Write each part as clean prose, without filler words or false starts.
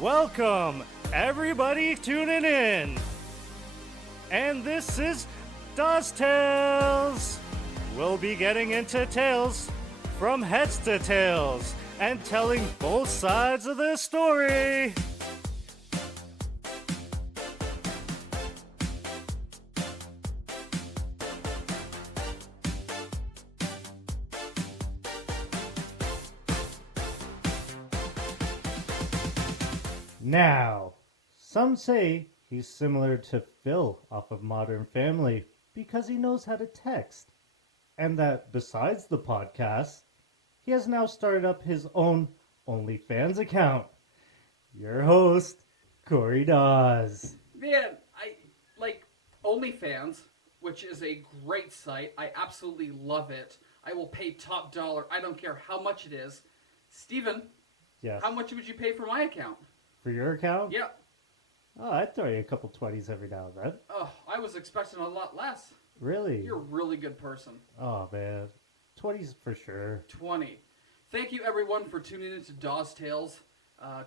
Welcome, everybody tuning in. And this is Dawes Tales. We'll be getting into tales from heads to tails and telling both sides of the story. Now, some say he's similar to Phil off of Modern Family because he knows how to text. And that besides the podcast, he has now started up his own OnlyFans account. Your host, Corey Dawes. Man, I like OnlyFans, which is a great site. I absolutely love it. I will pay top dollar. I don't care how much it is. Steven, Yes. how much would you pay for my account? For your account? Yeah. Oh, I'd throw you a couple 20s every now and then. Oh, I was expecting a lot less. Really? You're a really good person. Oh, man. 20s for sure. 20. Thank you, everyone, for tuning in to Dawes Tales.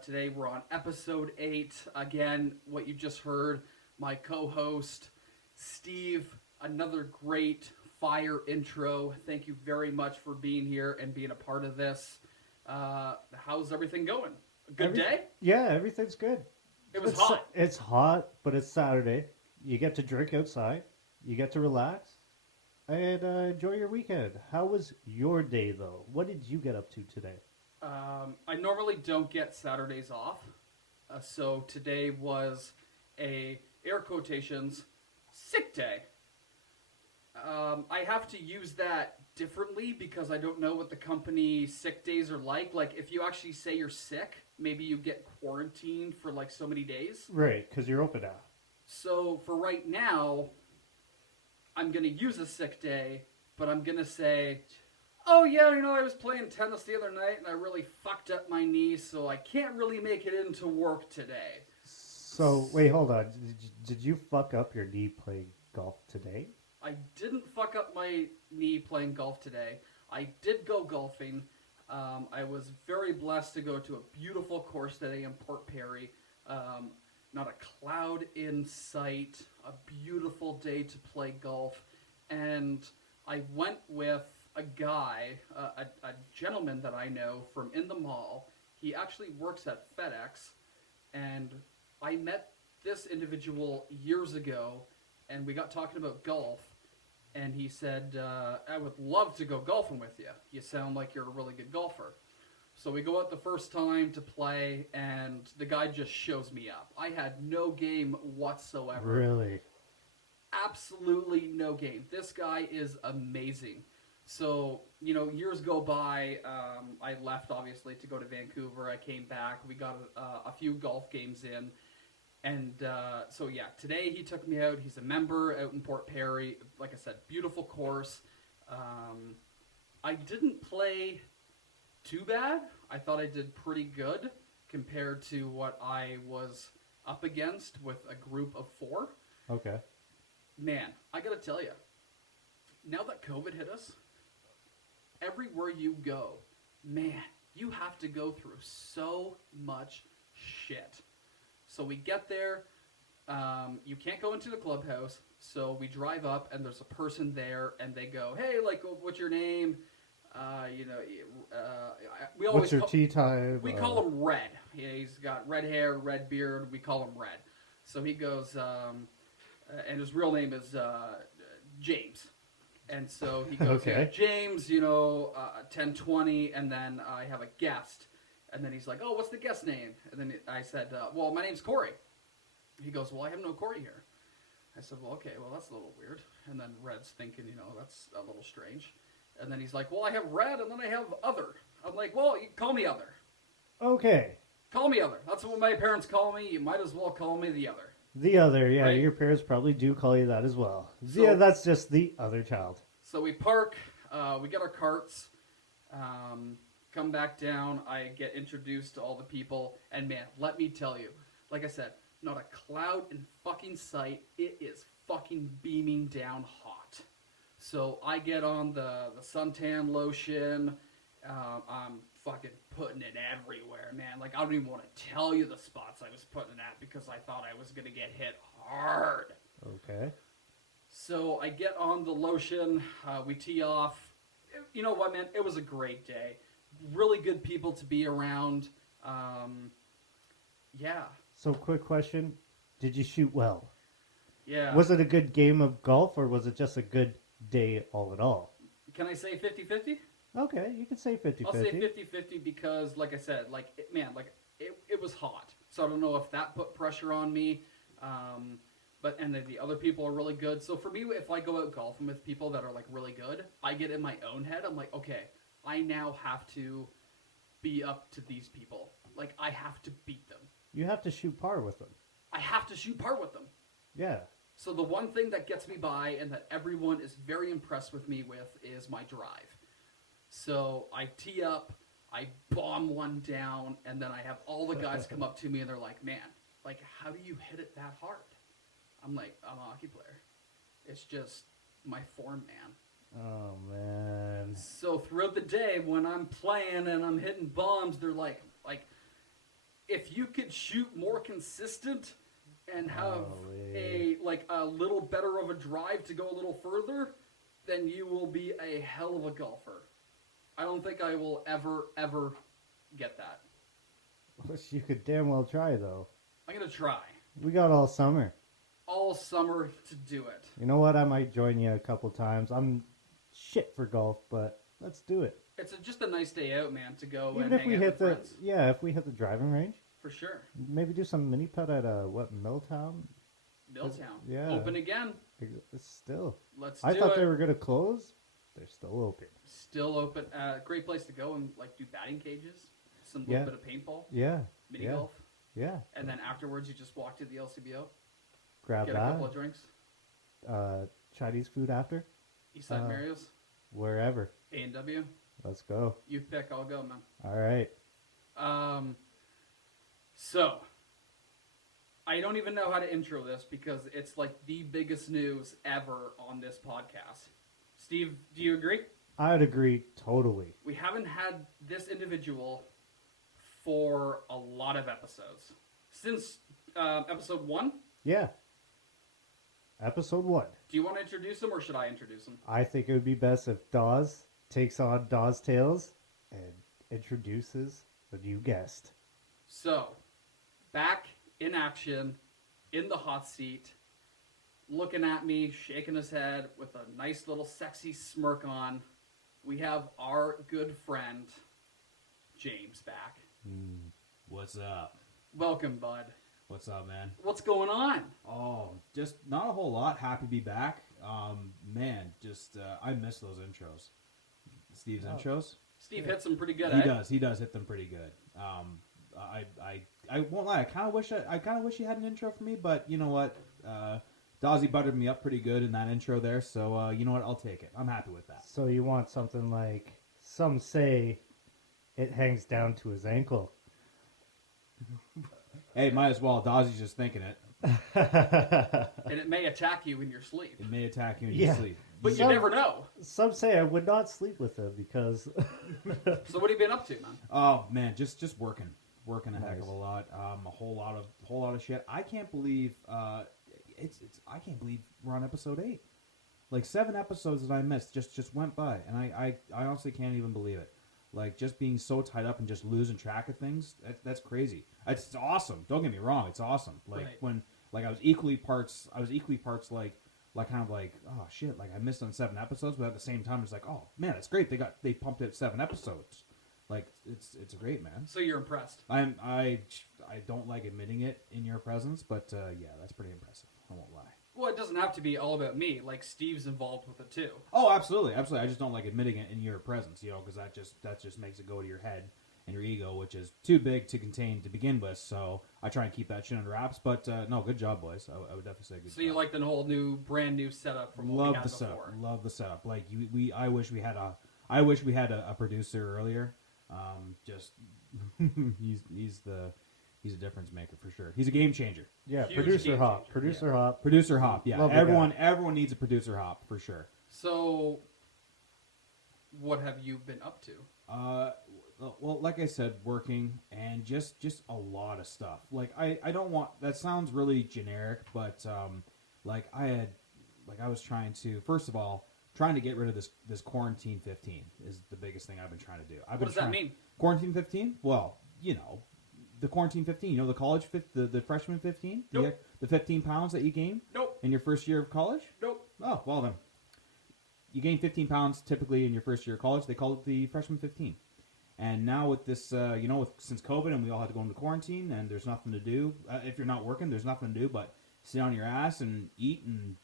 Today we're on episode 8. Again, what you just heard, my co-host, Steve, another great fire intro. Thank you very much for being here and being a part of this. How's everything going? A good day? Yeah, everything's good. It was hot. It's hot, but it's Saturday. You get to drink outside. You get to relax. And enjoy your weekend. How was your day, though? What did you get up to today? I normally don't get Saturdays off. So today was a, air quotations, sick day. I have to use that differently because I don't know what the company sick days are like. Like, if you actually say you're sick, maybe you get quarantined for like so many days. Right, because you're open now. So for right now, I'm going to use a sick day, but I'm going to say, oh yeah, I was playing tennis the other night and I really fucked up my knee, so I can't really make it into work today. So, wait, hold on. Did you fuck up your knee playing golf today? I didn't fuck up my knee playing golf today. I did go golfing. I was very blessed to go to a beautiful course today in Port Perry. Not a cloud in sight. A beautiful day to play golf. And I went with a guy, a gentleman that I know from in the mall. He actually works at FedEx. And I met this individual years ago, and we got talking about golf. And he said, I would love to go golfing with you. You sound like you're a really good golfer. So we go out the first time to play, and the guy just shows me up. I had no game whatsoever. Really? Absolutely no game. This guy is amazing. So, years go by. I left, obviously, to go to Vancouver. I came back. We got a few golf games in. And so, yeah, today he took me out. He's a member out in Port Perry. Like I said, beautiful course. I didn't play too bad. I thought I did pretty good compared to what I was up against with a group of 4. Okay. Man, I got to tell you, now that COVID hit us, everywhere you go, man, you have to go through so much shit. So we get there, you can't go into the clubhouse, so we drive up, and there's a person there, and they go, hey, like, what's your name? We always What's your tea time? We call him Red. Yeah, he's got red hair, red beard, we call him Red. So he goes, and his real name is James. And so he goes, Okay. yeah, James, 1020, and then I have a guest. And then he's like, oh, what's the guest name? And then I said, well, my name's Corey. He goes, well, I have no Corey here. I said, well, okay, well, that's a little weird. And then Red's thinking, that's a little strange. And then he's like, well, I have Red, and then I have Other. I'm like, well, you call me Other. Okay. Call me Other. That's what my parents call me. You might as well call me the Other. The other, yeah, Right? your parents probably do call you that as well. So- Yeah, that's just the other child. So we park, we get our carts, come back down, I get introduced to all the people, and man, let me tell you, like I said, not a cloud in fucking sight. It is fucking beaming down hot. So I get on the suntan lotion, I'm fucking putting it everywhere, man. Like, I don't even want to tell you the spots I was putting it at because I thought I was going to get hit hard. Okay. So I get on the lotion, we tee off. You know what, man? It was a great day. Really good people to be around. Yeah. So, quick question. Did you shoot well? Yeah. Was it a good game of golf, or was it just a good day all in all? Can I say 50-50? Okay, you can say 50-50. I'll say 50-50 because, like I said, it was hot. So I don't know if that put pressure on me. And then the other people are really good. So for me, if I go out golfing with people that are like really good, I get in my own head. I'm like, okay, I now have to be up to these people. Like, I have to beat them. You have to shoot par with them. I have to shoot par with them. Yeah. So the one thing that gets me by and that everyone is very impressed with me with is my drive. So I tee up, I bomb one down, and then I have all the guys come up to me and they're like, man, like, how do you hit it that hard? I'm like, I'm a hockey player. It's just my form, man. Oh, man. So throughout the day, when I'm playing and I'm hitting bombs, they're like, if you could shoot more consistent and have a little better of a drive to go a little further, then you will be a hell of a golfer. I don't think I will ever get that. You could damn well try, though. I'm going to try. We got all summer. All summer to do it. You know what? I might join you a couple times. I'm shit for golf, but let's do it. It's just a nice day out, man, to go Even and if hang we out hit with friends. if we hit the driving range. For sure. Maybe do some mini putt at Milltown? Milltown. Yeah. Open again. It's still. Let's I do thought it. they were going to close. They're still open. Still open. Great place to go and do batting cages. Some little bit of paintball. Yeah. Mini golf. Yeah. And then afterwards, you just walk to the LCBO. Grab get that. a couple of drinks. Chinese food after. Eastside Mario's. Wherever. A&W. Let's go. You pick. I'll go, man. All right. So, I don't even know how to intro this because it's like the biggest news ever on this podcast. Steve, do you agree? I'd agree totally. We haven't had this individual for a lot of episodes. Since episode 1? Yeah. Episode 1. Do you want to introduce him or should I introduce him? I think it would be best if Dawes takes on Dawes Tales and introduces the new guest. So, back in action, in the hot seat, looking at me, shaking his head with a nice little sexy smirk on, we have our good friend, James, back. What's up? Welcome, bud. What's up, man? What's going on? Oh, just not a whole lot. Happy to be back. Man, just I miss those intros. Steve's intros. Steve hits them pretty good, He eh? does. He does hit them pretty good. I won't lie. I kind of wish he had an intro for me, but you know what? Dawsy buttered me up pretty good in that intro there. So you know what? I'll take it. I'm happy with that. So you want something like, some say it hangs down to his ankle. Hey, might as well. Dawsy's just thinking it. And it may attack you in your sleep. It may attack you in Yeah. your sleep. But you never know. Some say I would not sleep with him because So what have you been up to, man? Oh man, just working a heck Nice. of a lot. A whole lot of shit. I can't believe I can't believe we're on episode 8. Like 7 episodes that I missed just went by, and I honestly can't even believe it. Like just being so tied up and just losing track of things. That's crazy. It's awesome. Don't get me wrong. It's awesome. Like Right. when like I was equally parts like kind of like, oh shit, like I missed on 7 episodes, but at the same time it's like, oh man, it's great. They pumped it 7 episodes. Like it's great, man. So you're impressed. I don't like admitting it in your presence, but yeah, that's pretty impressive. I won't lie. Well, it doesn't have to be all about me. Like, Steve's involved with it, too. Oh, absolutely. I just don't like admitting it in your presence, you know, because that just makes it go to your head and your ego, which is too big to contain to begin with. So I try and keep that shit under wraps. But no, good job, boys. I would definitely say good job. So you like the whole brand new setup from what we had before. Love the setup. Like I wish we had a producer earlier. Just he's a difference maker for sure. He's a game changer. yeah, Huge producer game hop, changer. producer hop. Producer hop. Yeah, Love the everyone needs a producer hop for sure. So, what have you been up to? Well, like I said, working and just a lot of stuff. Like I don't want that sounds really generic, but like I was trying to first of all trying to get rid of this quarantine 15 is the biggest thing I've been trying to do. What does that mean? Quarantine 15? Well, the quarantine 15. The college the freshman 15. Nope. The 15 pounds that you gain. Nope. In your first year of college. Nope. Oh well then. You gain 15 pounds typically in your first year of college. They call it the freshman 15. And now with this, since COVID and we all had to go into quarantine and there's nothing to do. If you're not working, there's nothing to do but sit on your ass and eat and,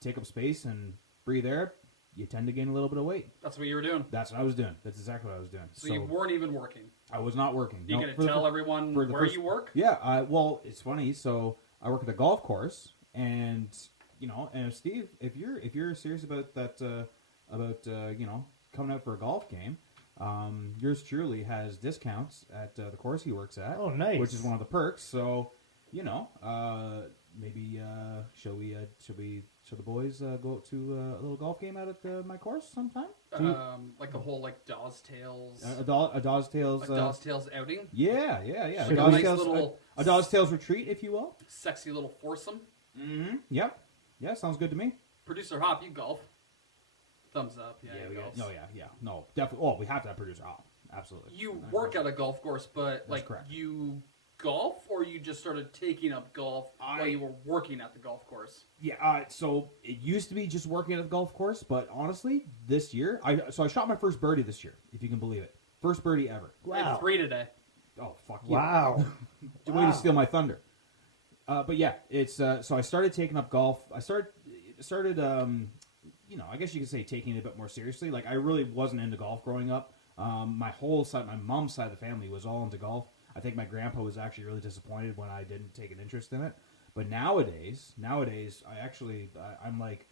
take up space and breathe air. You tend to gain a little bit of weight. That's what you were doing. That's what I was doing. That's exactly what I was doing. So you weren't even working. I was not working. You going to tell everyone where you work? Yeah. Well, it's funny. So I work at a golf course, and and Steve, if you're serious about that, coming out for a golf game, yours truly has discounts at the course he works at. Oh, nice. Which is one of the perks. So, maybe shall the boys go out to a little golf game out at my course sometime? Like a whole Dawes Tales. A Dawes Tales. A Dawes Tales outing. Yeah. Like a nice little a Dawes Tales retreat, if you will. Sexy little foursome. Mm-hmm. Yep. Yeah, sounds good to me. Producer Hop, you golf. Thumbs up. Yeah, we golf. got. No, definitely. Oh, we have to have producer Hop. Absolutely. You work at a golf course, but correct. You golf, or you just started taking up golf while you were working at the golf course? Yeah. So it used to be just working at the golf course, but honestly, this year, I shot my first birdie this year, if you can believe it. First birdie ever. I had 3 today. Oh fuck you! Wow. Way to steal my thunder. But yeah, it's so I started taking up golf. I started I guess you could say taking it a bit more seriously. Like I really wasn't into golf growing up. My whole side, my mom's side of the family was all into golf. I think my grandpa was actually really disappointed when I didn't take an interest in it. But nowadays, I'm like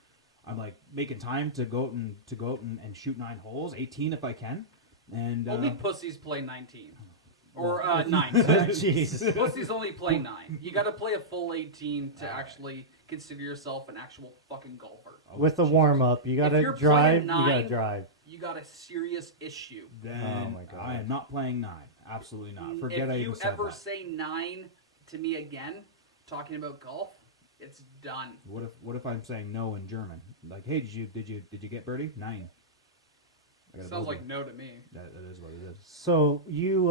making time to go out and shoot 9 holes, 18 if I can. And only pussies play 19. Or 9. Jeez. Pussies only play 9. You got to play a full 18 to actually consider yourself an actual fucking golfer. With the warm up, you gotta you're drive. playing 9, you gotta drive. You got a serious issue. Then Oh my God. I am not playing 9. Absolutely not. Forget I If even you said ever that. say 9 to me again, talking about golf, it's done. What if I'm saying no in German? Like, hey, did you get birdie? 9. I got a Sounds bogey. like no to me. That is what it is. So you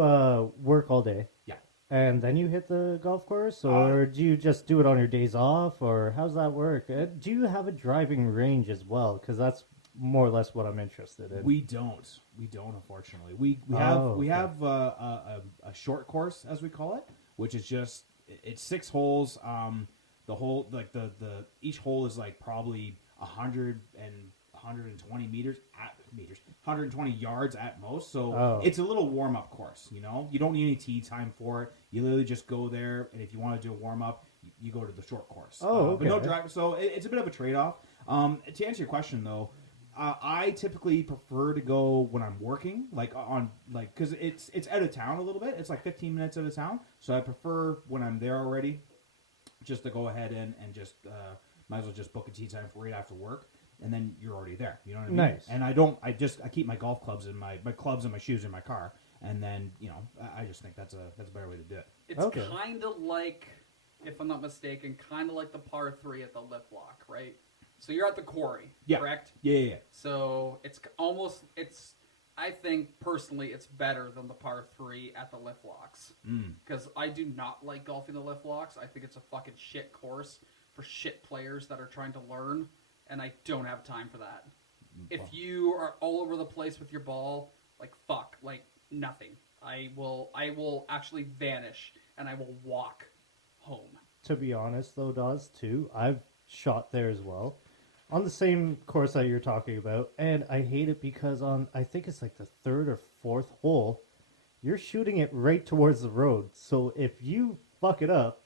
work all day. Yeah. And then you hit the golf course, or do you just do it on your days off, or how's that work? Do you have a driving range as well? Because that's more or less what I'm interested in. We don't, unfortunately. We Oh, have a short course, as we call it, which is just it's 6 holes. The whole the each hole is like probably 120 meters, 120 yards at most. So it's a little warm up course. You don't need any tee time for it. You literally just go there, and if you want to do a warm up, you go to the short course. Okay. But no drive. So it's a bit of a trade off. To answer your question though. I typically prefer to go when I'm working, because it's out of town a little bit. It's like 15 minutes out of town, so I prefer when I'm there already, just to go ahead and just might as well just book a tee time for right after work, and then you're already there. You know what I mean? Nice. And I keep my golf clubs and my clubs and my shoes in my car, and then I just think that's a better way to do it. It's Okay. kind of like, if I'm not mistaken, kind of like the par 3 at the lip lock, right? So you're at the quarry, correct? Yeah. So I think personally it's better than the par 3 at the lift locks. Because I do not like golfing the lift locks. I think it's a fucking shit course for shit players that are trying to learn, and I don't have time for that. If you are all over the place with your ball, nothing. I will actually vanish, and I will walk home. To be honest, though, Dawes, too, I've shot there as well. On the same course that you're talking about, and I hate it because I think it's like the 3rd or 4th hole, you're shooting it right towards the road. So if you fuck it up,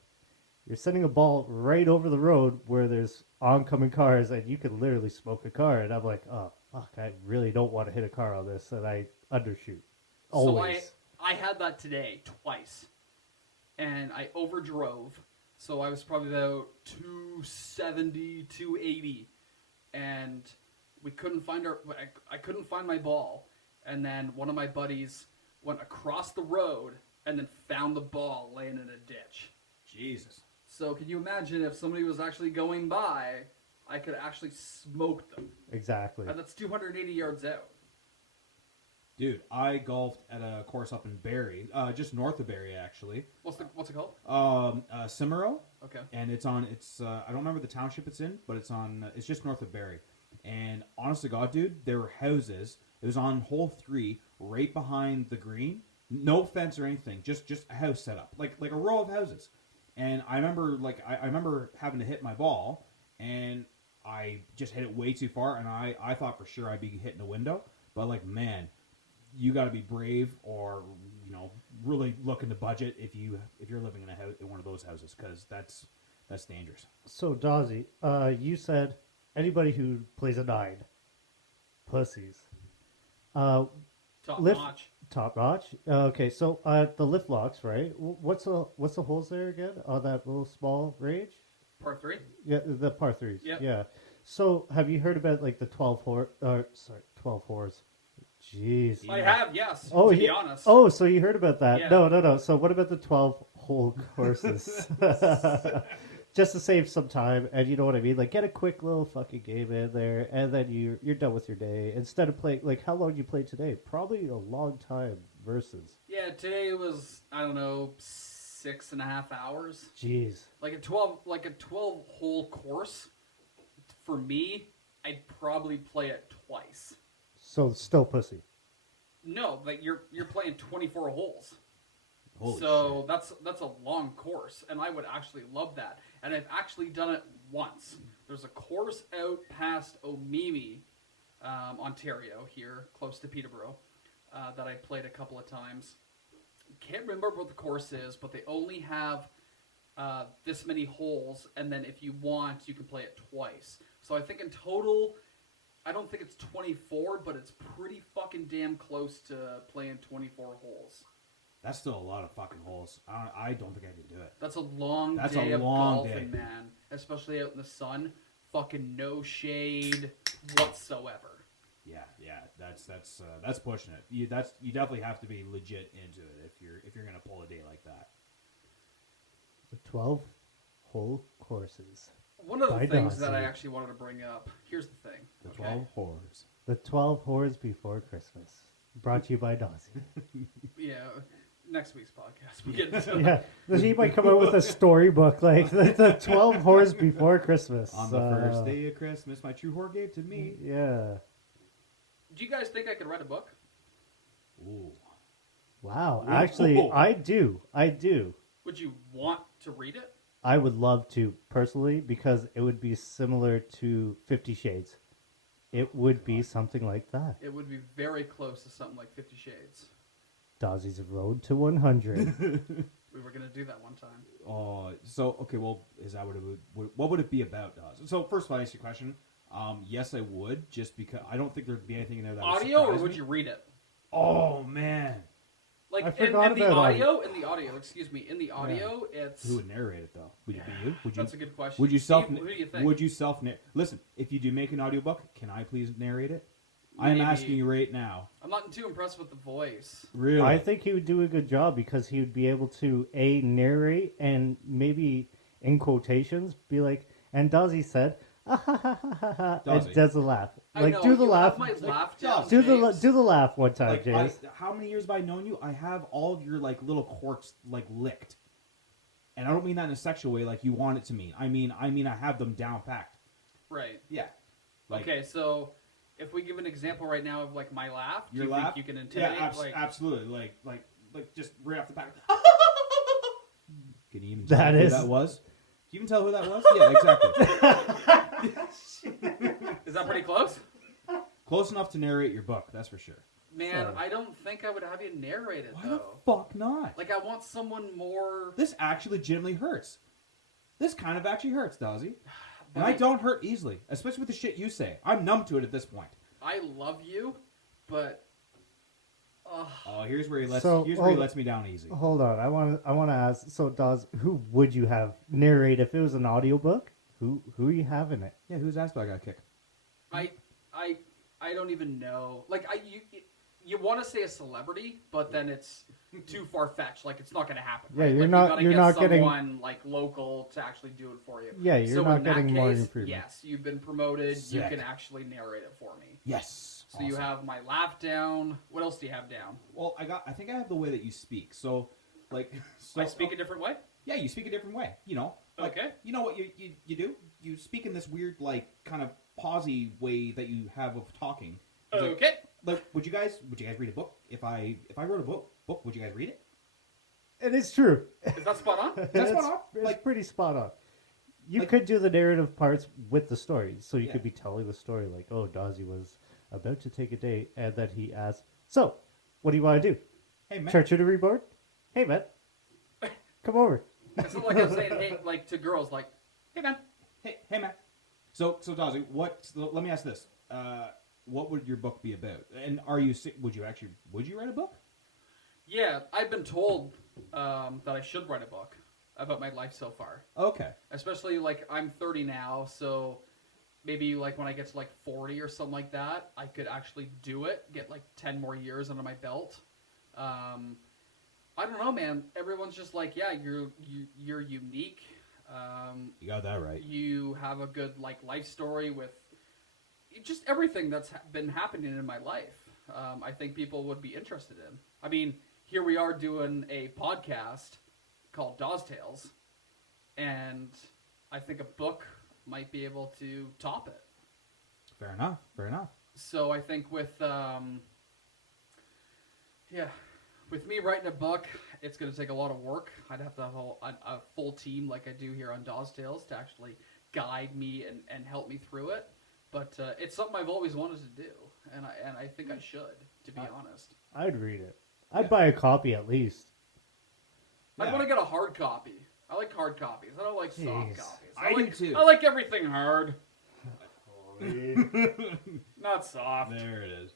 you're sending a ball right over the road where there's oncoming cars, and you could literally smoke a car. And I'm like, oh, fuck, I really don't want to hit a car on this, and I undershoot. Always. So I had that today twice, and I overdrove. So I was probably about 270, 280. And we couldn't find I couldn't find my ball, and then one of my buddies went across the road, and then found the ball laying in a ditch. Jesus. So can you imagine if somebody was actually going by, I could actually smoke them. Exactly. And that's 280 yards out. Dude, I golfed at a course up in Barrie, just north of Barrie, actually. What's it called? Cimarron. Okay. And it's I don't remember the township it's in, but it's just north of Barrie. And honest to God, dude, there were houses. It was on hole 3, right behind the green. No fence or anything, just a house set up, like a row of houses. And I remember, I remember having to hit my ball, and I just hit it way too far, and I thought for sure I'd be hitting a window. But man, you got to be brave, or really look in the budget if you're living in a house, in one of those houses, because that's dangerous. So, Dawsey, you said anybody who plays a 9, pussies. Top notch. Top notch. Okay, so the lift locks, right? What's the holes there again on that little small range? Par 3? Yeah, the par 3s. Yep. Yeah. So, have you heard about the 12 holes? Jeez. I have, yes. Oh, to be honest. Oh, so you heard about that? Yeah. No. So, what about the 12-hole courses? Just to save some time, and you know what I mean? Like, get a quick little fucking game in there, and then you're done with your day. Instead of playing, how long you played today? Probably a long time versus. Yeah, today was, I don't know, 6.5 hours. Jeez. Like a 12-hole course, for me, I'd probably play it twice. So, still pussy. No, you're playing 24 holes. Holy so shit. that's a long course, and I would actually love that. And I've actually done it once. There's a course out past Omimi, Ontario, here close to Peterborough, that I played a couple of times. Can't remember what the course is, but they only have this many holes, and then if you want, you can play it twice. So I think in total, I don't think it's 24, but it's pretty fucking damn close to playing 24 holes. That's still a lot of fucking holes. I don't think I can do it. That's a long That's day a of long golfing, day. man. Especially out in the sun. Fucking no shade whatsoever. Yeah, that's pushing it. You definitely have to be legit into it if you're gonna pull a day like that. The 12-hole courses. One of the By things that I Dawson. actually wanted to bring up. Here's the thing. The okay? 12 whores. The 12 whores before Christmas. Brought to you by Dawsey. Yeah. Next week's podcast. We'll get into Yeah, he might come out with a storybook like the 12 whores before Christmas. On the first day of Christmas, my true whore gave to me. Yeah. Do you guys think I could write a book? Ooh. Wow. Ooh. Actually, I do. Would you want to read it? I would love to, personally, because it would be similar to 50 Shades. It would be something like that. It would be very close to something like 50 Shades. Dawsey's Road to 100. We were going to do that one time. Oh, so okay. Well, is that what would it be about, Dawes? So first of all, I ask you a question. Yes, I would, just because I don't think there'd be anything in there that Audio, would or surprise would me. you read it? Oh man, Like I in forgot the about audio, in the audio, it's. who would narrate it though? Would it be you? Would you? That's a good question. Would you self? Steve, who do you think? Would you self? Listen, if you do make an audiobook, can I please narrate it? I am Maybe. asking you right now. I'm not too impressed with the voice. Really? I think he would do a good job because he would be able to, A, narrate and maybe, in quotations, be like, and Dawsey said, ah, ha, ha, ha, ha, ha, and Dawsey. does the laugh. I Like, know, do the you laugh. have my laugh Dawes, down, Do the James. do the laugh one time, like, James. how many years have I known you? I have all of your like little quirks like licked, and I don't mean that in a sexual way, like you want it to mean. I mean I have them down packed. Right. Yeah. Like, Okay, so if we give an example right now of like my laugh, do your you laugh. think you can intimidate? Yeah, absolutely. Like just right off the bat. Can you even tell That who is- that was? Can you even tell who that was? Yeah, exactly. Is that pretty close? Close enough to narrate your book, that's for sure. Man, So- I don't think I would have you narrate it Why the though. fuck not? Like I want someone more. This actually legitimately hurts. This kind of actually hurts, Dawsey. And Buddy, I don't hurt easily, especially with the shit you say. I'm numb to it at this point. I love you, but. Oh, here's where he lets So, hold- me down easy. Hold on, I want to ask. So, Dawes, who would you have narrate if it was an audiobook? Who are you having it? Yeah, whose ass do I got kick? I don't even know. Like you want to say a celebrity, but then it's too far fetched. Like it's not going to happen. Yeah, right? you're like, not- You gotta you're get not getting- someone like local to actually do it for you. Yeah, you're so not in that getting Morgan case, Freeman. yes, you've been promoted. Sick. You can actually narrate it for me. Yes. So you Awesome. have my laugh down. What else do you have down? Well, I think I have the way that you speak. So, like, so I speak a different way. Yeah, you speak a different way. You know, like, Okay. You know what you do? You speak in this weird, like, kind of pausey way that you have of talking. It's like- Okay. Like, would you guys read a book? If I wrote a book, would you guys read it? And it's true. Is that spot on? That's it's, spot on. It's Like- pretty spot on. You like- could do the narrative parts with the story. So you Yeah. could be telling the story like, oh, Dawsey was about to take a date, and then he asked, so, what do you want to do? Hey, man. Charcuterie board? Hey, man. Come over. It's not like I'm saying, hey, like to girls, like, hey man. Hey, man. So Dawsey, let me ask this. What would your book be about? And would you write a book? Yeah, I've been told that I should write a book about my life so far. Okay. Especially like I'm 30 now, so maybe like when I get to like 40 or something like that, I could actually do it, get like 10 more years under my belt. I don't know, man. Everyone's just like, yeah, you're unique. You got that right. You have a good like life story with just everything that's been happening in my life. I think people would be interested in. I mean, here we are doing a podcast called Dawes Tales, and I think a book might be able to top it. Fair enough. So I think with me writing a book, it's going to take a lot of work. I'd have to have a full team like I do here on Dawes Tales to actually guide me and help me through it. But it's something I've always wanted to do, and I think I should, to be honest. I'd read it. I'd buy a copy at least. I'd Yeah. want to get a hard copy. I like hard copies. I don't like soft Jeez. copies. I do like, too. I like everything hard, not soft. There it is.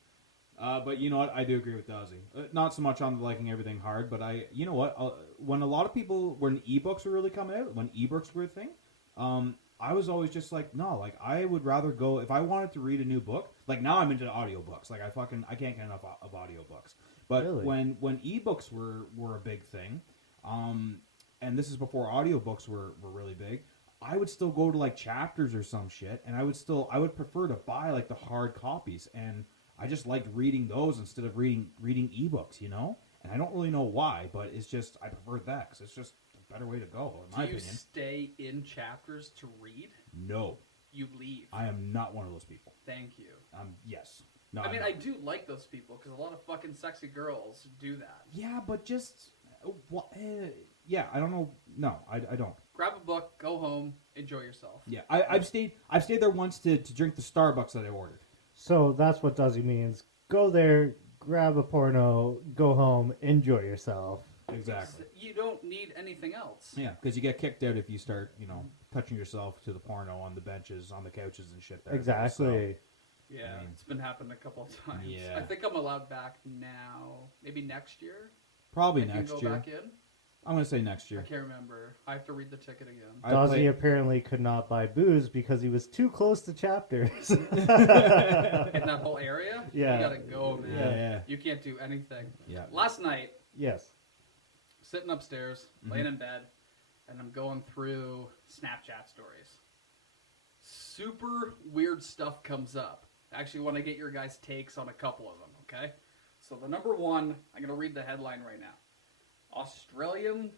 But you know what? I do agree with Dawsey. Not so much on liking everything hard, but you know what? When a lot of people, when ebooks were really coming out, when ebooks were a thing, I was always just like, no, like I would rather go, if I wanted to read a new book, like now I'm into audiobooks. Like I can't get enough of audiobooks. But Really? when ebooks were a big thing, and this is before audiobooks were really big, I would still go to like Chapters or some shit, and I would prefer to buy like the hard copies, and I just liked reading those instead of reading ebooks, you know? And I don't really know why, but it's just, I prefer that because it's just a better way to go, in my Do you opinion. stay in Chapters to read? No, You leave. I am not one of those people. Thank you. Yes. No, I mean, I'm I not. do like those people because a lot of fucking sexy girls do that. Yeah, but just, yeah, I don't know. No, I don't. Grab a book, go home, enjoy yourself. Yeah, I've stayed there once to drink the Starbucks that I ordered. So that's what Dawsey means. Go there, grab a porno, go home, enjoy yourself. Exactly. You don't need anything else. Yeah, because you get kicked out if you start, touching yourself to the porno on the benches, on the couches and shit. There. Exactly. Yeah, I mean- it's been happening a couple of times. Yeah. I think I'm allowed back now. Maybe next year. Probably I can next go year. back in. I'm gonna say next I year. can't remember. I have to read the ticket again. I Dawsey play- apparently could not buy booze because he was too close to Chapters. In that whole area, Yeah. you gotta go, man. Yeah. You can't do anything. Yeah. Last night, Yes. sitting upstairs, laying in bed, and I'm going through Snapchat stories. Super weird stuff comes up. I actually want to get your guys' takes on a couple of them, okay? So the number one, I'm going to read the headline right now. Australian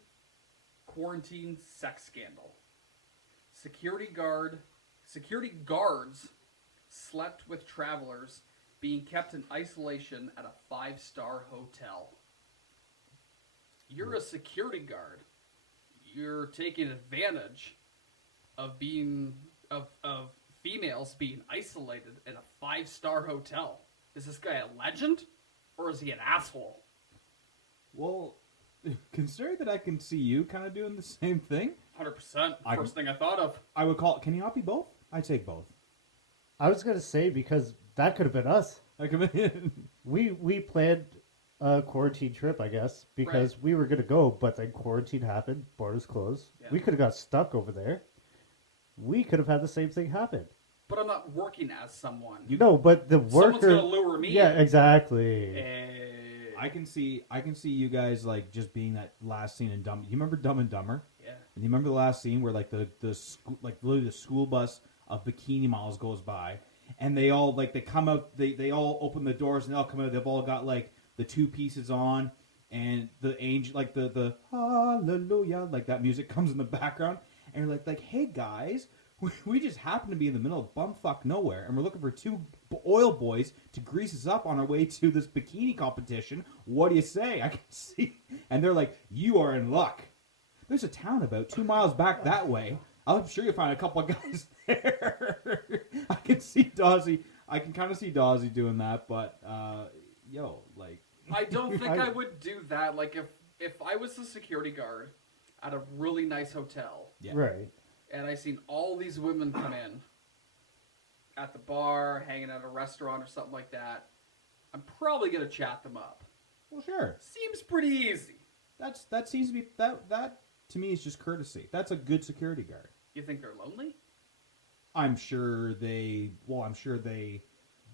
quarantine sex scandal. Security guards slept with travelers being kept in isolation at a 5-star hotel. You're a security guard. You're taking advantage of females being isolated in a 5-star hotel. Is this guy a legend, or is he an asshole? Well, consider that I can see you kind of doing the same thing. 100%. First thing I thought of. I would call. Can you not be both? I'd take both. I was going to say, because that could have been us. I come in. We planned a quarantine trip, I guess, because we were going to go, but then quarantine happened, borders closed. Yeah. We could have got stuck over there. We could have had the same thing happen. but I'm not working as someone. No, but the Someone's worker. gonna lure me. Yeah, exactly. I can see you guys like just being that last scene in Dumb. You remember Dumb and Dumber? Yeah. And you remember the last scene where like the literally the school bus of bikini models goes by, and they all like they come out. They all open the doors and they all come out. They've all got like the two pieces on, and the angel like the hallelujah like that music comes in the background, and you're like hey guys. We just happen to be in the middle of bumfuck nowhere, and we're looking for two oil boys to grease us up on our way to this bikini competition. What do you say? I can see. And they're like, you are in luck. There's a town about 2 miles back that way. I'm sure you'll find a couple of guys there. I can see Dawsey. I can kind of see Dawsey doing that, but, like... I don't think I would do that. Like, if I was a security guard at a really nice hotel... Yeah. Right. And I seen all these women come in at the bar, hanging at a restaurant or something like that. I'm probably gonna chat them up. Well, sure. Seems pretty easy. That seems to be that to me is just courtesy. That's a good security guard. You think they're lonely? I'm sure they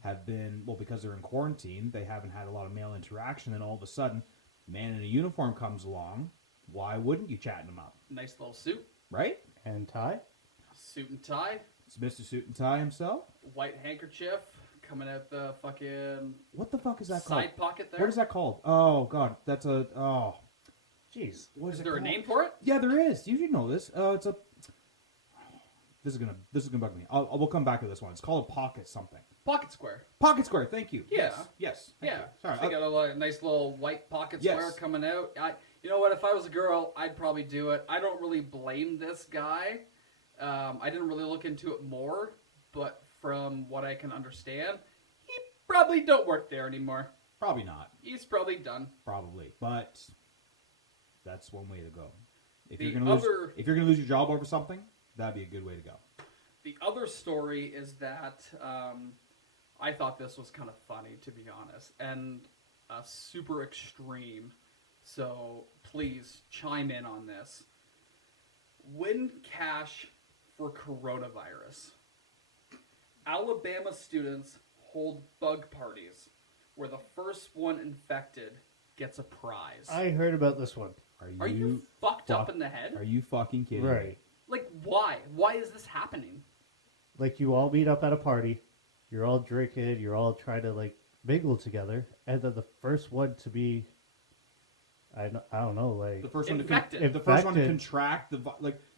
have been because they're in quarantine. They haven't had a lot of male interaction, and all of a sudden, a man in a uniform comes along. Why wouldn't you chat him up? Nice little suit, Right? And tie? suit and tie, It's Mr. Suit and Tie himself. white handkerchief coming out the fucking What the fuck is that called? side pocket there. What is that called? Oh god, that's a Jeez. What Is it there a called? name for it? Yeah, there is. You should know this. It's a. This is gonna bug me. We'll come back to this one. It's called a pocket something. Pocket square. Pocket square. Thank you. Yeah. Yes. Thank Yeah. you. Sorry. So you got a nice little white pocket Yes. square coming out. You know what? If I was a girl, I'd probably do it. I don't really blame this guy. I didn't really look into it more, but from what I can understand, he probably don't work there anymore. Probably not. He's probably done. Probably, but that's one way to go. If The you're gonna lose your job over something, that'd be a good way to go. The other story is that I thought this was kind of funny, to be honest, and super extreme. So please chime in on this. Win cash for coronavirus. Alabama students hold bug parties where the first one infected gets a prize. I heard about this one. Are you fucked up in the head? Are you fucking kidding me? Right. Like, why? Why is this happening? Like, you all meet up at a party, you're all drinking, you're all trying to, like, mingle together, and then the first one to be, I don't know, like... The first one Infected. the first one to Infected. contract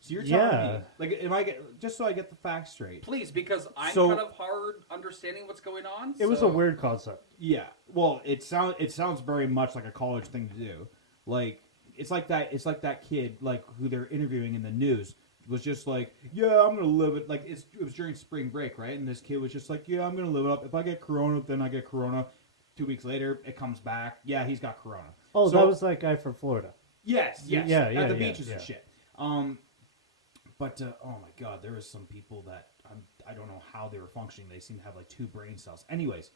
so you're telling Yeah. me, like, if I get, just so I get the facts straight. Please, because I'm So- kind of hard understanding what's going on. It was a weird concept. Yeah. Well, it sounds very much like a college thing to do. Like, it's like that kid, like, who they're interviewing in the news was just like, yeah, I'm gonna live it. Like, it was during spring break, right? And this kid was just like, yeah, I'm gonna live it up. If I get corona, then I get corona. 2 weeks later, it comes back. Yeah, he's got corona. Oh, So- that was that guy from Florida. Yes. Yeah, At the yeah, beaches yeah. and shit. But oh my god, there was some people that I don't know how they were functioning. They seem to have like 2 brain cells. Anyways,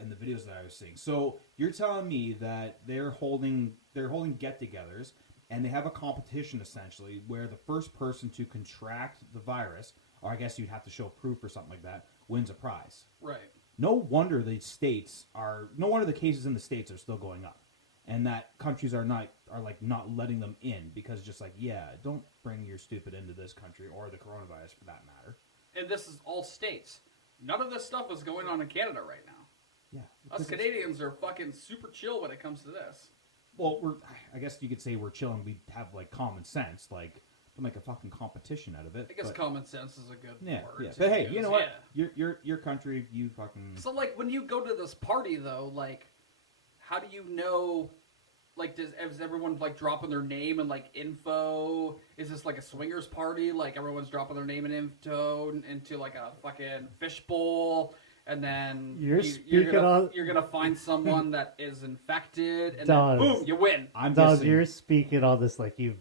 in the videos that I was seeing, so you're telling me that they're holding get-togethers and they have a competition essentially where the first person to contract the virus, or I guess you'd have to show proof or something like that, wins a prize. Right. No wonder the cases in the states are still going up, and that countries are not letting them in because just like, yeah, don't bring your stupid into this country or the coronavirus for that matter. And this is all states. None of this stuff is going on in Canada right now. Yeah, Us Canadians are fucking super chill when it comes to this. well, I guess you could say we're chilling. We have like common sense, like don't make a fucking competition out of it. I guess but, common sense is a good yeah, word. yeah. to But hey, use. you know what? Yeah. Your country, you fucking. So, like, when you go to this party, though, like, how do you know? Like, is everyone like dropping their name and like info? Is this like a swingers party? Like, everyone's dropping their name and info into like a fucking fishbowl, and then you're gonna find someone that is infected, and Dawes. then boom, you win. I'm Dawes, guessing. you're speaking all this like you've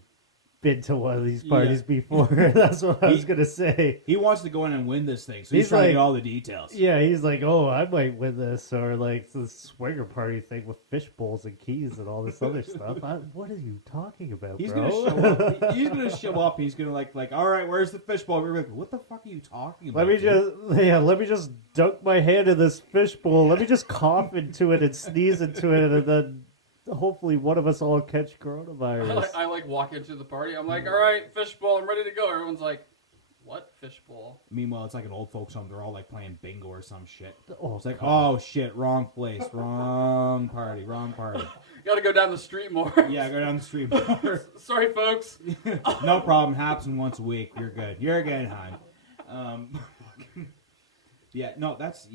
been to one of these parties Yeah. before. That's what I was gonna say. He wants to go in and win this thing, so he's He's trying to like- get all the details. Yeah, he's like, oh, I might win this, or like the swinger party thing with fish bowls and keys and all this other stuff. What are you talking about, He's bro? gonna show up. He's gonna show up. And he's gonna like, all right, where's the fishbowl? We're like, what the fuck are you talking about? Let me just dunk my hand in this fish bowl. Let me just cough into it and sneeze into it, and then hopefully one of us all catch coronavirus. I like walk into the party. I'm like, all right, fishbowl, I'm ready to go. Everyone's like, what fishbowl? Meanwhile, it's like an old folks home. They're all like playing bingo or some shit. Oh, It's like, God. oh shit, wrong place, wrong party. Got to go down the street more. Yeah, go down the street. Sorry, folks. No problem. Happens once a week. You're good. You're good, hon. Yeah, no, that's.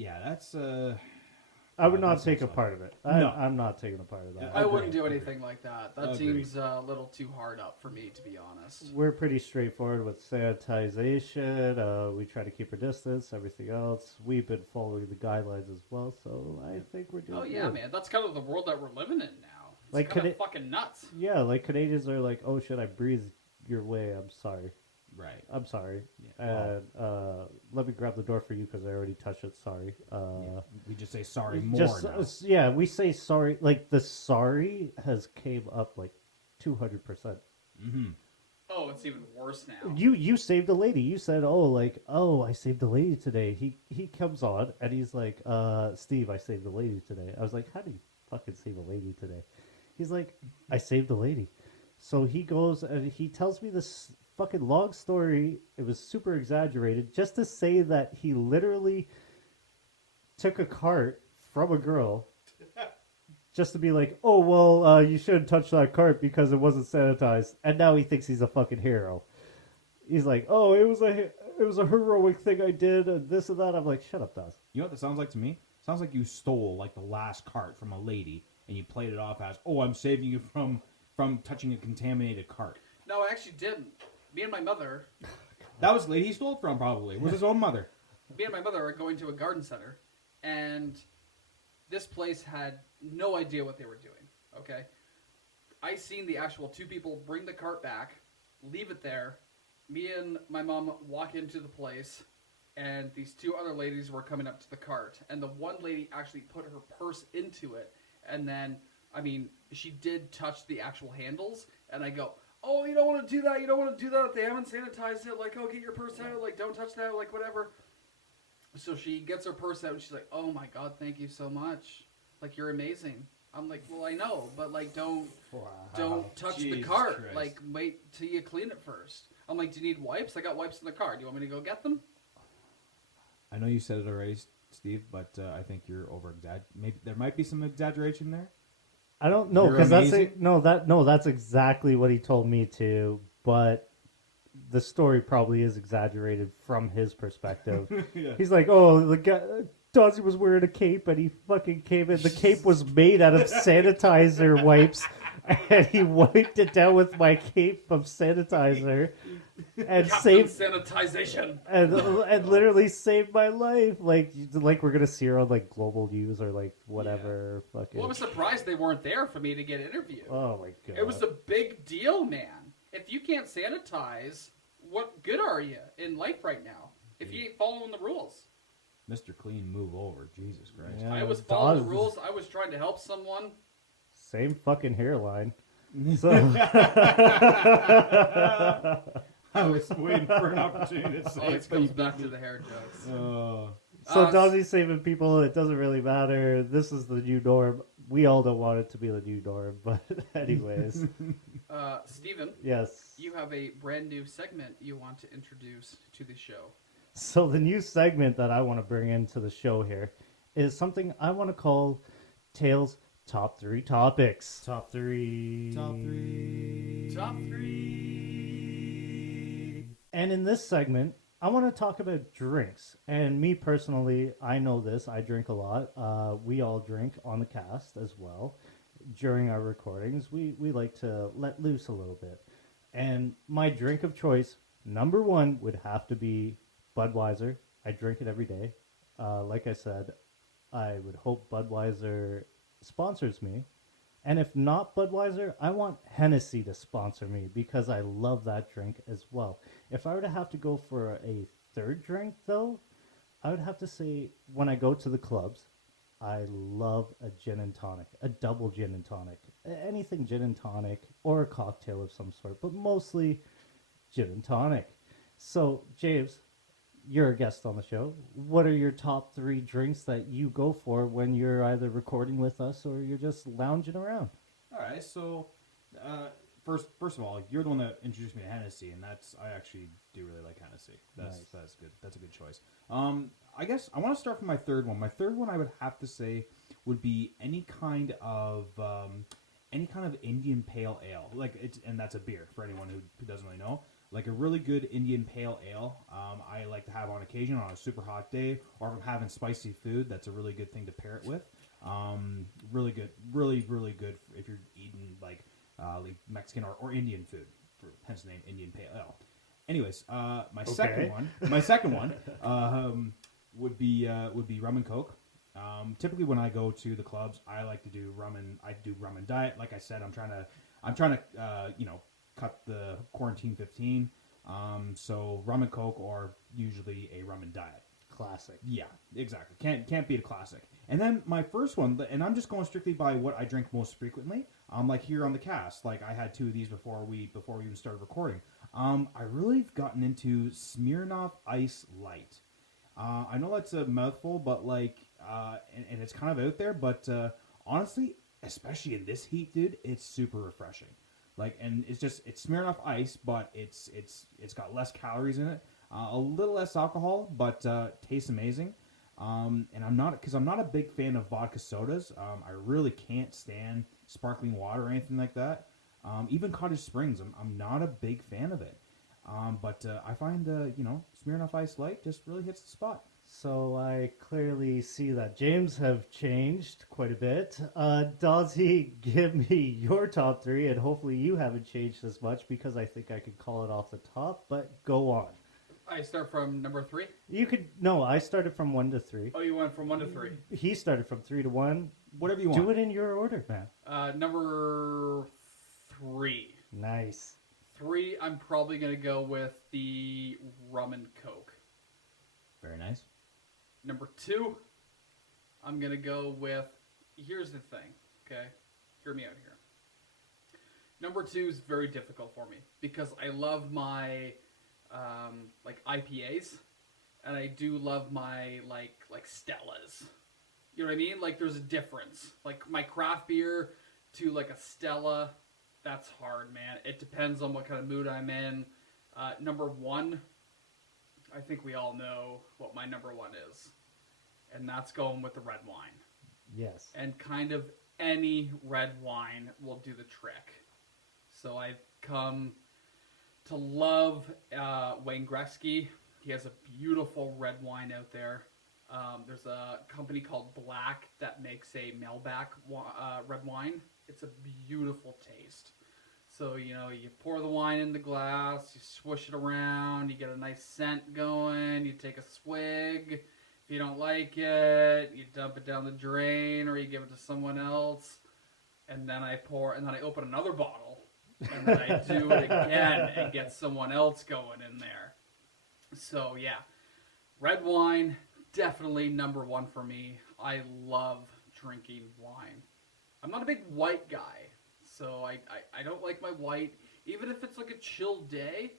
I would that not take a sounds like- part of it. No. I'm not taking a part of that. I wouldn't do anything like that. That Agreed. seems a little too hard up for me, to be honest. We're pretty straightforward with sanitization. We try to keep our distance. Everything else, we've been following the guidelines as well. So I think we're doing. Oh yeah, good. man, that's kind of the world that we're living in now. It's Like, kind of could it- fucking nuts. Yeah, like Canadians are like, oh shit, I breathed your way. I'm sorry. Right. I'm sorry. Yeah, And let me grab the door for you because I already touched it. Sorry. Yeah, we just say sorry more Just now. yeah, we say sorry. Like the sorry has came up like 200%. Mm-hmm. Oh, it's even worse now. You saved a lady. You said, oh, I saved a lady today. He comes on and he's like, Steve, I saved a lady today. I was like, how do you fucking save a lady today? He's like, I saved a lady. So he goes and he tells me this fucking long story. It was super exaggerated just to say that he literally took a cart from a girl just to be like, oh, well, you shouldn't touch that cart because it wasn't sanitized. And now he thinks he's a fucking hero. He's like, oh, it was a heroic thing I did and this and that. I'm like, shut up, Dawes. You know what that sounds like to me? Sounds like you stole like the last cart from a lady and you played it off as, oh, I'm saving you from touching a contaminated cart. No, I actually didn't. Me and my mother That was the lady he stole from, probably. It was his own mother. are going to a garden center, and this place had no idea what they were doing. Okay, I seen the actual two people bring the cart back, leave it there. Me and my mom walk into the place, and these two other ladies were coming up to the cart, and the one lady actually put her purse into it, and then, I mean, she did touch the actual handles, and I go, oh, you don't want to do that, you don't want to do that, they haven't sanitized it, like, oh, get your purse out, like, don't touch that, like, whatever. So she gets her purse out, and she's like, oh my god, thank you so much, like, you're amazing. I'm like, well, I know, but, like, don't touch the Jesus cart, Christ. like, wait till you clean it first. I'm like, do you need wipes? I got wipes in the car, do you want me to go get them? I know you said it already, Steve, but I think you're Maybe there might be some exaggeration there. I don't know You're because amazing? that's exactly what he told me to, but the story probably is exaggerated from his perspective. Yeah. He's like, oh, the guy Dawsey was wearing a cape and he fucking came in. The cape was made out of sanitizer wipes, and he wiped it down with my cape of sanitizer and Captain saved sanitization. and literally saved my life. Like we're gonna see her on like global news or like whatever. Fucking. Well, I'm surprised they weren't there for me to get interviewed. Oh my god! It was a big deal, man. If you can't sanitize, what good are you in life right now? If you ain't following the rules. Mr. Clean, move over. Jesus Christ. Yeah, I was following the Dawes- rules. I was trying to help someone. Same fucking hairline. So I was waiting for an opportunity to say Always comes back to the hair jokes. Uh, Dawsey's saving people. It doesn't really matter. This is the new norm. We all don't want it to be the new norm, but anyways, Steven, yes. you have a brand new segment you want to introduce to the show. So the new segment that I want to bring into the show here is something I want to call Tales Top 3 Topics. Top 3. Top 3. Top 3. And in this segment, I want to talk about drinks. And me personally, I know this. I drink a lot. We all drink on the cast as well. During our recordings, we like to let loose a little bit. And my drink of choice, number one, would have to be Budweiser. I drink it every day. Like I said, I would hope Budweiser sponsors me. And if not Budweiser, I want Hennessy to sponsor me because I love that drink as well. If I were to have to go for a third drink, though, I would have to say when I go to the clubs, I love a gin and tonic, a double gin and tonic, anything gin and tonic or a cocktail of some sort, but mostly gin and tonic. So, James, you're a guest on the show. What are your top three drinks that you go for when you're either recording with us or you're just lounging around? All right, so first of all, you're the one that introduced me to Hennessy, and I actually do really like Hennessy. That's good. That's a good choice. I guess I want to start from my third one. My third one, I would have to say, would be any kind of Indian pale ale. And that's a beer for anyone who doesn't really know. Like a really good Indian pale ale, I like to have on occasion on a super hot day, or if I'm having spicy food, that's a really good thing to pair it with. Really good, really good if you're eating like Mexican or Indian food, hence the name Indian pale ale. Anyways, my second one would be rum and coke. Typically, when I go to the clubs, I like to do rum and diet. Like I said, I'm trying to cut the quarantine 15. So rum and coke, or usually a rum and diet. Classic. Yeah, exactly. Can't beat a classic. And then my first one, and I'm just going strictly by what I drink most frequently. Like here on the cast, like I had 2 of these before we even started recording. I really've gotten into Smirnoff Ice Light. I know that's a mouthful, but and it's kind of out there, but honestly, especially in this heat, dude, it's super refreshing. And it's Smirnoff Ice, but it's got less calories in it, a little less alcohol, but tastes amazing. And I'm not a big fan of vodka sodas. I really can't stand sparkling water or anything like that. Even Cottage Springs, I'm not a big fan of it. But I find Smirnoff Ice Light just really hits the spot. So I clearly see that James have changed quite a bit. Dawsy, give me your top three, and hopefully you haven't changed as much because I think I could call it off the top, but go on. I start from number 3. No, I started from 1 to 3. Oh, you went from 1 to 3. He started from 3 to 1. Whatever you want. Do it in your order, man. Number 3. Nice. 3, I'm probably going to go with the rum and coke. Very nice. Number 2, I'm going to go with, here's the thing, okay? Hear me out here. Number 2 is very difficult for me because I love my IPAs, and I do love my like Stellas. You know what I mean? There's a difference. My craft beer to like a Stella, that's hard, man. It depends on what kind of mood I'm in. Number 1, I think we all know what my number 1 is, and that's going with the red wine. Yes. And kind of any red wine will do the trick. So I've come to love Wayne Gretzky. He has a beautiful red wine out there. There's a company called Black that makes a Melback red wine. It's a beautiful taste. So, you pour the wine in the glass, you swish it around, you get a nice scent going, you take a swig. If you don't like it, you dump it down the drain or you give it to someone else. And then I open another bottle. And then I do it again and get someone else going in there. So, yeah. Red wine, definitely number 1 for me. I love drinking wine. I'm not a big white guy, so I don't like my white. Even if it's like a chill day,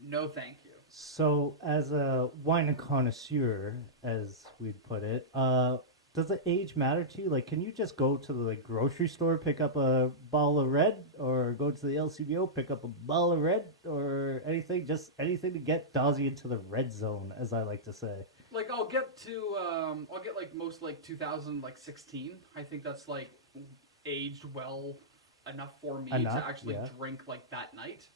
no thank you. So, as a wine connoisseur, as we'd put it, does the age matter to you? Can you just go to the grocery store, pick up a bottle of red, or go to the LCBO, pick up a bottle of red, or anything? Just anything to get Dawsy into the red zone, as I like to say. I'll get most 2016. I think that's aged well enough for me to actually drink that night.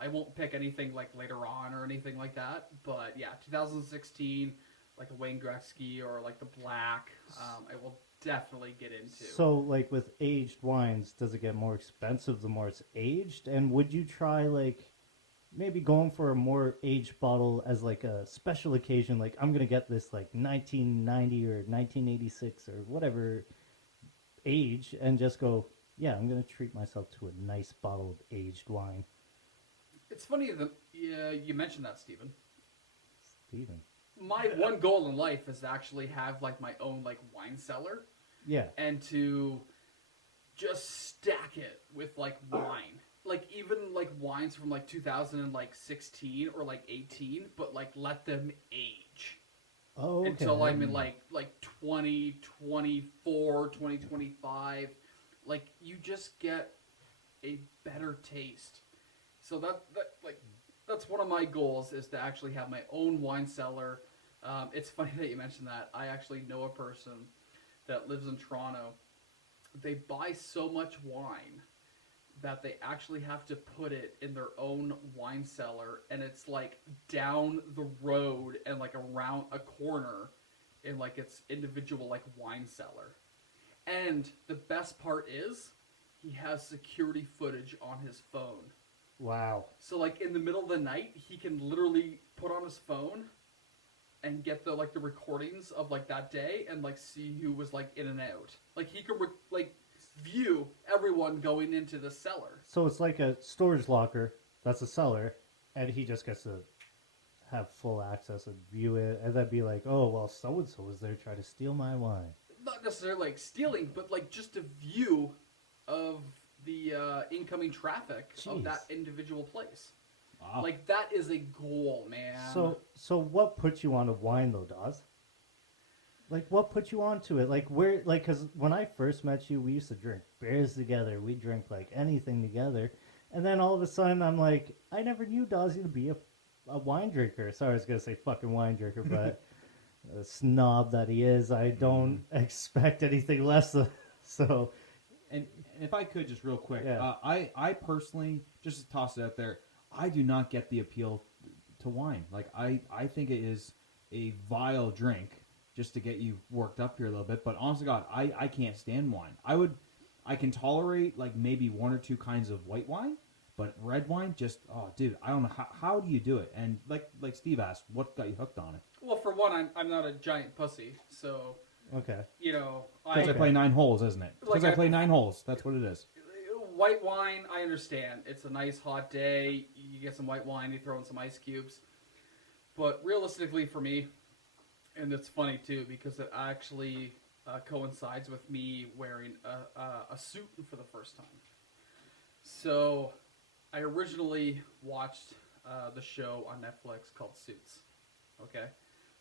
I won't pick anything later on or anything like that. But yeah, 2016. Like a Wayne Gretzky or the Black, I will definitely get into. So, with aged wines, does it get more expensive the more it's aged? And would you try, maybe going for a more aged bottle as, a special occasion? I'm going to get this, 1990 or 1986 or whatever age and just go, yeah, I'm gonna treat myself to a nice bottle of aged wine. It's funny that you mentioned that, Stephen. Steven. My one goal in life is to actually have like my own like wine cellar Yeah. and to just stack it with like wine. Like even like wines from like 2016 or like 18, but like let them age Oh, okay. until I'm in like 2024, 2025. Like you just get a better taste. So that's one of my goals is to actually have my own wine cellar. It's funny that you mentioned that. I actually know a person that lives in Toronto. They buy so much wine that they actually have to put it in their own wine cellar, and it's like down the road and like around a corner in like its individual like wine cellar. And the best part is he has security footage on his phone. Wow. So like in the middle of the night, he can literally put on his phone and get the like the recordings of like that day and like see who was like in and out. Like he could like view everyone going into the cellar. So it's like a storage locker that's a cellar, and he just gets to have full access and view it, and then be like, oh, well, so-and-so was there trying to steal my wine. Not necessarily like stealing, but like just a view of the incoming traffic of that individual place. Wow. Like that is a goal, man. So what put you on to wine, though, Dawes? Like, what put you onto it? Like, where, like, because when I first met you, we used to drink beers together. We drink, like, anything together. And then all of a sudden, I'm like, I never knew Dawes to be a wine drinker. Sorry, I was going to say fucking wine drinker, but a snob that he is, I don't expect anything less than, so. And if I could just real quick, Yeah. I personally, just to toss it out there, I do not get the appeal to wine. Like, I think it is a vile drink just to get you worked up here a little bit. But honestly, God, I can't stand wine. I can tolerate like maybe one or two kinds of white wine, but red wine, just, oh, dude, I don't know. How do you do it? And like Steve asked, what got you hooked on it? Well, for one, I'm not a giant pussy, so Okay. you know, Because I play 9 holes, isn't it? Because Like I play 9 holes. That's what it is. white wine, I understand. It's a nice hot day. You get some white wine, you throw in some ice cubes. But realistically, for me, and it's funny too because it actually coincides with me wearing a suit for the first time. So, I originally watched the show on Netflix called Suits. Okay,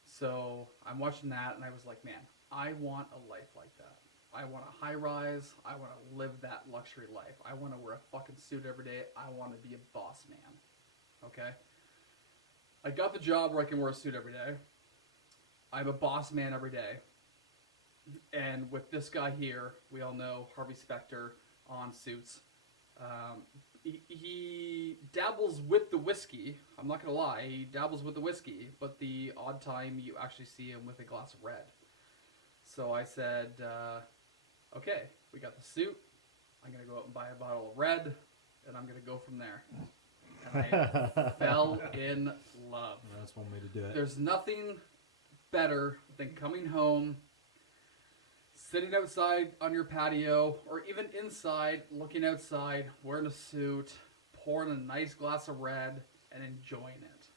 so I'm watching that, and I was like, man, I want a life like that. I want a high rise. I want to live that luxury life. I want to wear a fucking suit every day. I want to be a boss man. Okay? I got the job where I can wear a suit every day. I'm a boss man every day. And with this guy here, we all know Harvey Specter on Suits. He dabbles with the whiskey. I'm not going to lie. He dabbles with the whiskey. But the odd time you actually see him with a glass of red. So I said, okay, we got the suit. I'm going to go out and buy a bottle of red, and I'm going to go from there. And I fell in love. That's one way to do it. There's nothing better than coming home, sitting outside on your patio, or even inside, looking outside, wearing a suit, pouring a nice glass of red, and enjoying it.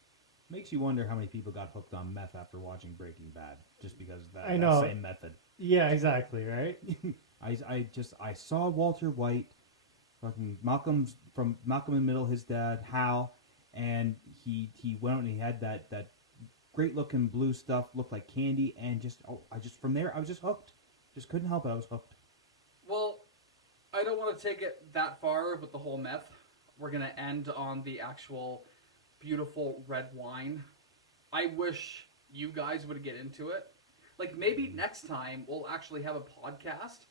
Makes you wonder how many people got hooked on meth after watching Breaking Bad, just because of that, I know. that same method. Yeah, exactly, right? I saw Walter White, fucking Malcolm in the Middle, his dad Hal, and he went out and he had that great looking blue stuff, looked like candy, and from there I was just hooked. Just couldn't help it. I was hooked. Well, I don't want to take it that far with the whole meth. We're gonna end on the actual beautiful red wine. I wish you guys would get into it. Like, maybe next time we'll actually have a podcast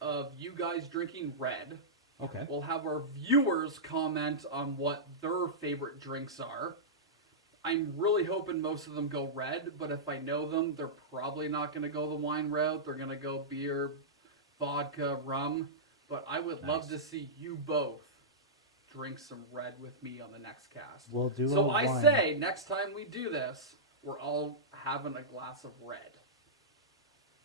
of you guys drinking red. Okay. We'll have our viewers comment on what their favorite drinks are. I'm really hoping most of them go red, but if I know them, they're probably not going to go the wine route. They're going to go beer, vodka, rum. But I would love to see you both drink some red with me on the next cast. We'll do so a I wine. say, next time we do this, we're all having a glass of red.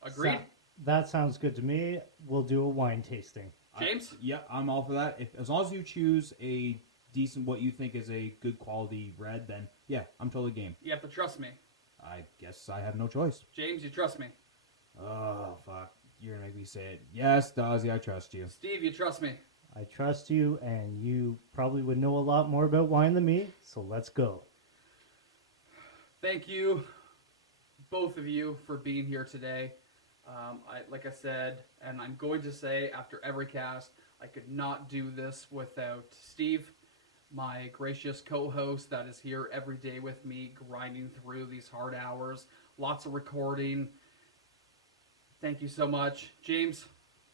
Agreed? That sounds good to me. We'll do a wine tasting. James? Yeah, I'm all for that. As long as you choose a decent, what you think is a good quality red, then yeah, I'm totally game. You have to trust me. I guess I have no choice. James, you trust me. Oh, fuck. You're going to make me say it. Yes, Dawsey, I trust you. Steve, you trust me. I trust you, and you probably would know a lot more about wine than me, so let's go. Thank you, both of you, for being here today. Like I said, and I'm going to say after every cast, I could not do this without Steve, my gracious co-host that is here every day with me, grinding through these hard hours, lots of recording. Thank you so much. James,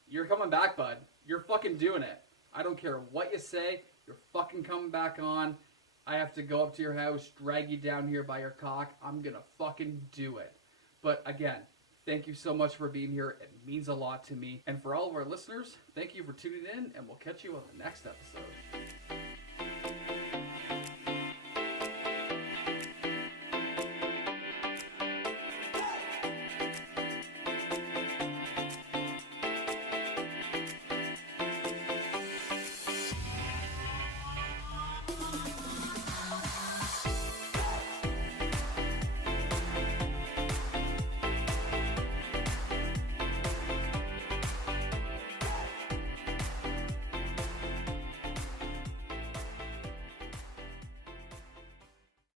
you're coming back, bud. You're fucking doing it. I don't care what you say, you're fucking coming back on. I have to go up to your house, drag you down here by your cock. I'm gonna fucking do it. But again, thank you so much for being here. It means a lot to me. And for all of our listeners, thank you for tuning in, and we'll catch you on the next episode.